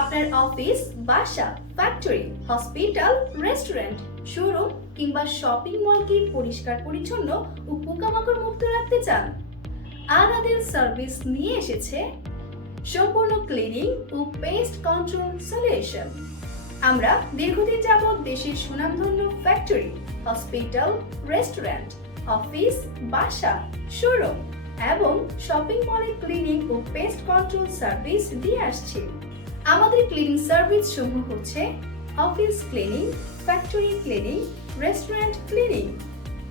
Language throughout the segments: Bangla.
আপনার অফিস, বাসা, ফ্যাক্টরি, হসপিটাল, রেস্টুরেন্ট, শোরুম কিংবা শপিং মল কি পরিষ্কার পরিচ্ছন্ন ও পোকামাকড় মুক্ত রাখতে চান? আদিল সার্ভিস নিয়ে এসেছে সম্পূর্ণ ক্লিনিং ও পেস্ট কন্ট্রোল সলিউশন। আমরা দীর্ঘদিন যাবৎ দেশের সুনামধন্য ফ্যাক্টরি, হসপিটাল, রেস্টুরেন্ট, অফিস, বাসা, শোরুম এবং শপিং মলে ক্লিনিং ও পেস্ট কন্ট্রোল সার্ভিস দিয়ে আসছি। আমাদের ক্লিনিং সার্ভিস সমূহ হচ্ছে office cleaning, factory cleaning, restaurant cleaning,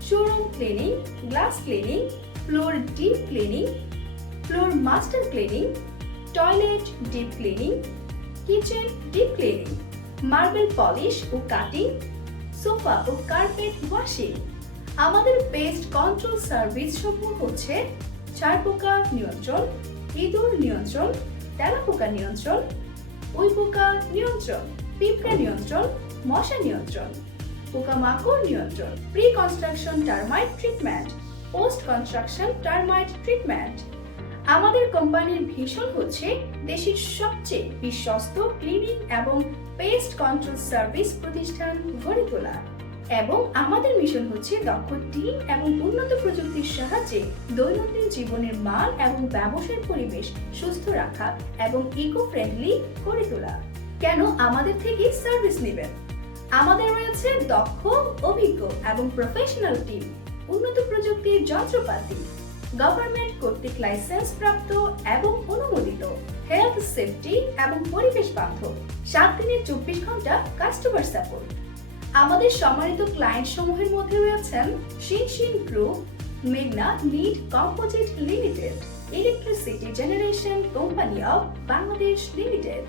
showroom cleaning, glass cleaning, floor deep cleaning, floor master cleaning, toilet deep cleaning, kitchen deep cleaning, marble polish ও কাটিং, সোফা ও কার্পেট ওয়াশিং। আমাদের পেস্ট কন্ট্রোল সার্ভিস সমূহ হচ্ছে ছারপোকা নিয়ন্ত্রণ, ইঁদুর নিয়ন্ত্রণ, তেলাপোকা নিয়ন্ত্রণ, উইপোকা নিয়ন্ত্রণ, পিঁপড়া নিয়ন্ত্রণ, মশা নিয়ন্ত্রণ, পোকামাকড় নিয়ন্ত্রণ, pre construction termite treatment, post construction termite treatment. আমাদের কোম্পানির ভীষণ হচ্ছে দেশের সবচেয়ে বিশ্বস্ত ক্লিনিং এবং পেস্ট কন্ট্রোল সার্ভিস প্রতিষ্ঠান গড়ে তোলা, এবং আমাদের মিশন হচ্ছে দক্ষ টিম এবং উন্নত প্রযুক্তির সাহায্যে দৈনন্দিন জীবনের মান এবং ব্যবসার পরিবেশ সুস্থ রাখা এবং ইকো ফ্রেন্ডলি করে তোলা। কেন আমাদের থেকে সার্ভিস নেবেন? আমাদের রয়েছে দক্ষ, অভিজ্ঞ এবং প্রফেশনাল টিম, উন্নত প্রযুক্তির যন্ত্রপাতি, গভর্নমেন্ট কর্তৃক লাইসেন্স প্রাপ্ত এবং অনুমোদিত, হেলথ সেফটি এবং পরিবেশ বান্ধব, 7 দিনে 24 ঘন্টা কাস্টমার সাপোর্ট। আমাদের সম্মানিত ক্লায়েন্ট সমূহের মধ্যে রয়েছেন শিনশিন গ্রুপ, মেঘনা need composite limited, electricity generation company of Bangladesh limited,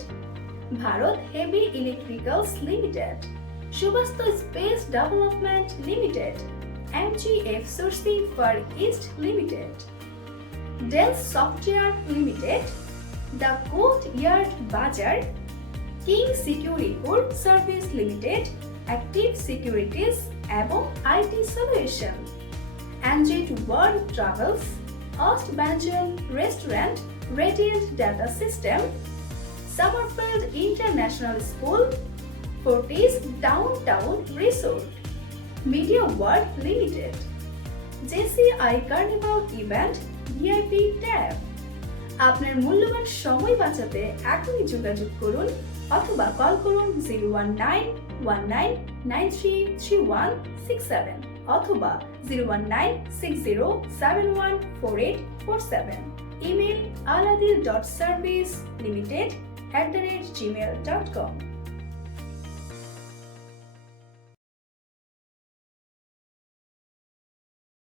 Bharat heavy electricals limited, Subastu space development limited, MGF Sourcing for East Limited, Dell Software Limited, The Courtyard Bazaar, King Security Service Limited, Active Securities এবং IT Solution, Anjet World Travels, Ostbanjan Restaurant, Radiant Data System, Summerfield International School, Fortis Downtown Resort, Media World Limited, JCI Carnival Event VIP Tab। আপনার মূল্যবান সময় বাঁচাতে এখনই যোগাযোগ করুন অথবা কল করুন 01919933167 অথবা 01960714847। Email aladil.servicelimited@gmail.com।